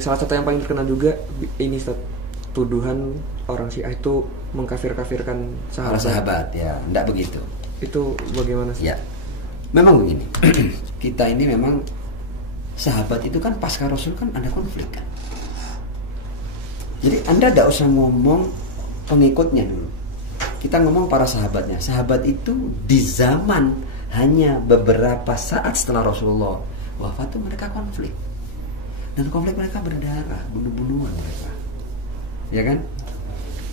Salah satu yang paling terkenal juga ini Ustaz, tuduhan orang Syiah itu mengkafir-kafirkan Para sahabat. sahabat ya, enggak begitu. Itu bagaimana sih? Ya, memang begini. Kita ini memang sahabat itu kan pasca Rasul kan ada konflik kan. Jadi Anda tidak usah ngomong pengikutnya dulu. Kita ngomong para sahabatnya. Sahabat itu di zaman hanya beberapa saat setelah Rasulullah wafat itu mereka konflik. Dan konflik mereka berdarah, bunuh-bunuhan mereka. Ya kan?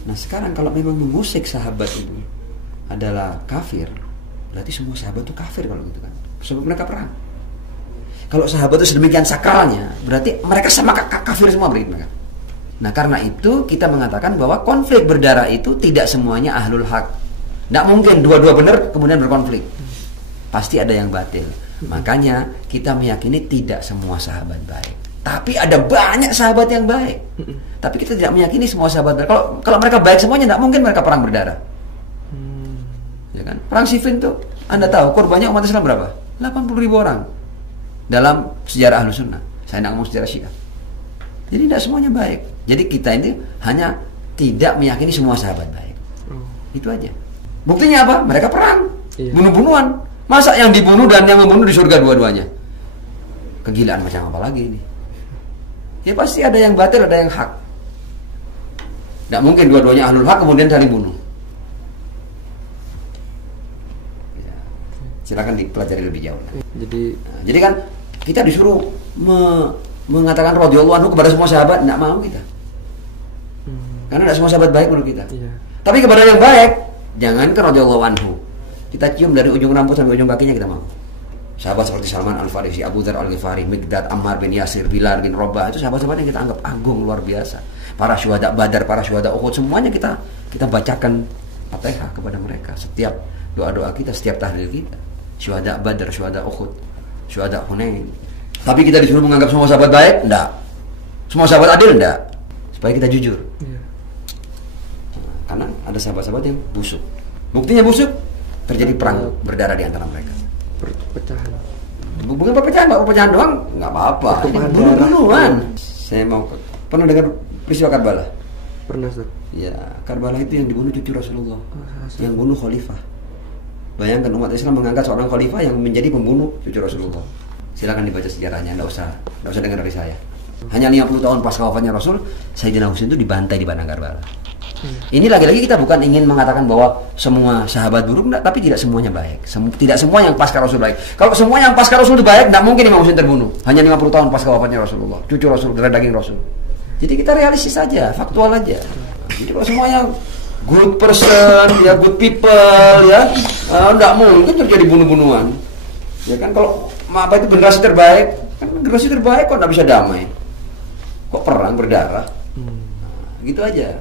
Nah sekarang kalau memang mengusik sahabat itu adalah kafir, berarti semua sahabat itu kafir kalau gitu kan. Sebab mereka perang. Kalau sahabat itu sedemikian sakralnya, berarti mereka sama kafir semua mereka. Nah karena itu kita mengatakan bahwa konflik berdarah itu tidak semuanya ahlul haq. Tidak mungkin dua-dua benar kemudian berkonflik. Pasti ada yang batil. Makanya kita meyakini tidak semua sahabat baik. Tapi ada banyak sahabat yang baik. Tapi kita tidak meyakini semua sahabat baik. Kalau mereka baik semuanya, tidak mungkin mereka perang berdarah. Ya kan? Perang Siffin tuh, Anda tahu korbannya umat Islam berapa? 80.000 orang dalam sejarah Ahlussunnah. Saya tidak ngomong sejarah Syiah. Jadi tidak semuanya baik. Jadi kita ini hanya tidak meyakini semua sahabat baik. Itu aja. Buktinya apa? Mereka perang, bunuh-bunuhan. Masa yang dibunuh dan yang membunuh di surga dua-duanya? Kegilaan macam apa lagi ini? Ya pasti ada yang batil, ada yang hak. Tidak mungkin dua-duanya ahlul hak kemudian saling bunuh. Ya. Silakan dipelajari lebih jauh. Jadi kan kita disuruh mengatakan radhiyallahu anhu kepada semua sahabat, tidak mau kita. Karena tidak semua sahabat baik menurut kita. Tapi kepada yang baik, jangan ke radhiyallahu anhu. Kita cium dari ujung rambut sampai ujung kakinya kita mau. Sahabat seperti Salman Al-Farisi, Abu Dzar Al-Ghifari, Miqdad, Ammar bin Yasir, Bilal bin Rabah, itu sahabat-sahabat yang kita anggap agung luar biasa. Para syuhada Badar, para syuhada Uhud, semuanya kita bacakan Fatihah kepada mereka. Setiap doa-doa kita, setiap tahlil kita. Syuhada Badar, syuhada Uhud, syuhada Hunain. Tapi kita disuruh menganggap semua sahabat baik? Enggak. Semua sahabat adil? Enggak. Supaya kita jujur. Karena ada sahabat-sahabat yang busuk. Buktinya busuk, terjadi perang berdarah di antara mereka. Perpecahan. Bukan perpecahan doang, nggak apa-apa. Bunuh-bunuhan. Saya mau pernah dengar peristiwa Karbala? Pernah Ustaz. Ya, Karbala itu yang dibunuh cucu Rasulullah, yang bunuh khalifah. Bayangkan umat Islam mengangkat seorang khalifah yang menjadi pembunuh cucu Rasulullah. Silakan dibaca sejarahnya, nggak usah dengar dari saya. Hanya 50 tahun pasca wafatnya Rasul, Sayyidina Husain itu dibantai di padang Karbala. Ini lagi-lagi kita bukan ingin mengatakan bahwa semua sahabat buruk, enggak, tapi tidak semuanya baik. Tidak semua yang pasca Rasul baik. Kalau semua yang pasca Rasul itu baik, tidak mungkin Imam Husain terbunuh. Hanya 50 tahun pasca wafatnya Rasulullah, cucu Rasul, darah daging Rasul. Jadi kita realistis saja, faktual aja. Jadi kalau semuanya good person, ya good people, ya tidak mungkin terjadi bunuh-bunuhan. Ya kan kalau apa itu generasi terbaik, kan generasi terbaik kok tidak bisa damai. Kok perang berdarah? Gitu aja.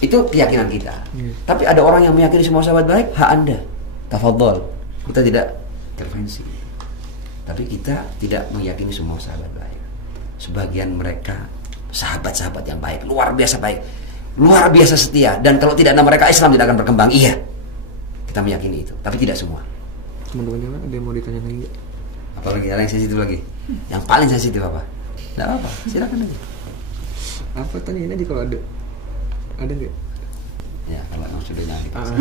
Itu keyakinan kita. Tapi ada orang yang meyakini semua sahabat baik, hak Anda. Tafadhol. Kita tidak intervensi. Tapi kita tidak meyakini semua sahabat baik. Sebagian mereka sahabat-sahabat yang baik, luar biasa baik, luar biasa setia, dan kalau tidak ada mereka Islam tidak akan berkembang. Iya. Kita meyakini itu, tapi tidak semua. Teman-temannya ada yang mau ditanya lagi? Apalagi ada yang sensitif lagi? Yang paling sensitif apa? Tidak apa, silakan aja. Apa tanya ini kalau ada nggak? Ya kalau yang sudah jangan dipaksa.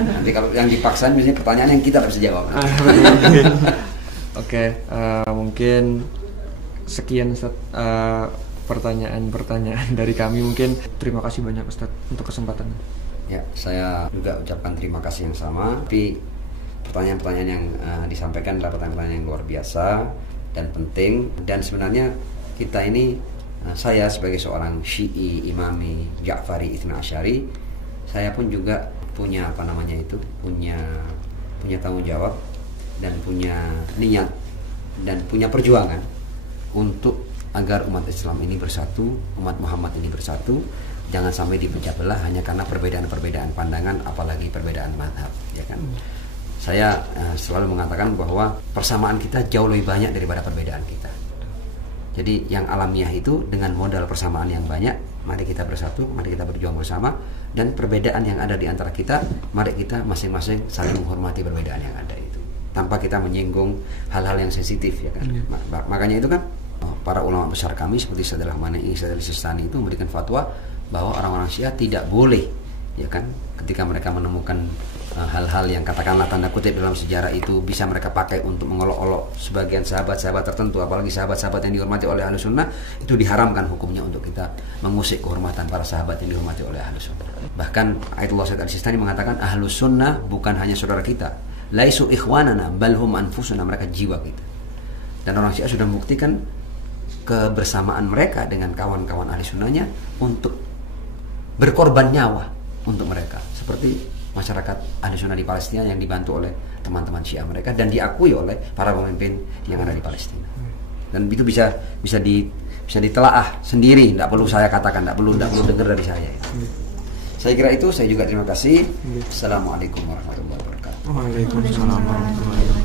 Nanti kalau yang dipaksa biasanya pertanyaan yang kita harus jawab. Oke, mungkin sekian Ustaz, pertanyaan dari kami. Mungkin terima kasih banyak Ustaz untuk kesempatannya. Ya, saya juga ucapkan terima kasih yang sama. Tapi pertanyaan-pertanyaan yang disampaikan adalah pertanyaan yang luar biasa dan penting. Dan sebenarnya kita ini, saya sebagai seorang Syi'i, Imami, Ja'fari, Itsna Asy'ari, saya pun juga punya punya tanggung jawab dan punya niat dan punya perjuangan untuk agar umat Islam ini bersatu, umat Muhammad ini bersatu, jangan sampai dipecah belah hanya karena perbedaan-perbedaan pandangan, apalagi perbedaan mazhab, ya kan? Saya selalu mengatakan bahwa persamaan kita jauh lebih banyak daripada perbedaan kita. Jadi yang alamiah itu dengan modal persamaan yang banyak, mari kita bersatu, mari kita berjuang bersama, dan perbedaan yang ada di antara kita, mari kita masing-masing saling menghormati perbedaan yang ada itu, tanpa kita menyinggung hal-hal yang sensitif, ya kan? Makanya itu kan para ulama besar kami seperti Said Al-Hamani, Said Al-Sistani itu memberikan fatwa bahwa orang-orang Syiah tidak boleh, ya kan, ketika mereka menemukan hal-hal yang katakanlah tanda kutip dalam sejarah itu bisa mereka pakai untuk mengolok-olok sebagian sahabat-sahabat tertentu, apalagi sahabat-sahabat yang dihormati oleh Ahlus Sunnah, itu diharamkan hukumnya untuk kita mengusik kehormatan para sahabat yang dihormati oleh Ahlus Sunnah. Bahkan Ayatullah Said Al-Sistani mengatakan Ahlus Sunnah bukan hanya saudara kita, laisu ikhwanana balhum anfusuna, mereka jiwa kita. Dan orang Syiah sudah membuktikan kebersamaan mereka dengan kawan-kawan Ahli Sunnahnya untuk berkorban nyawa untuk mereka, seperti masyarakat Ahli Sunnah di Palestina yang dibantu oleh teman-teman Syiah mereka dan diakui oleh para pemimpin yang ada di Palestina. Dan itu bisa ditelaah sendiri, tidak perlu saya katakan, tidak perlu dengar dari saya. Saya kira itu. Saya juga terima kasih. Assalamualaikum warahmatullahi wabarakatuh. Waalaikumsalam warahmatullahi wabarakatuh.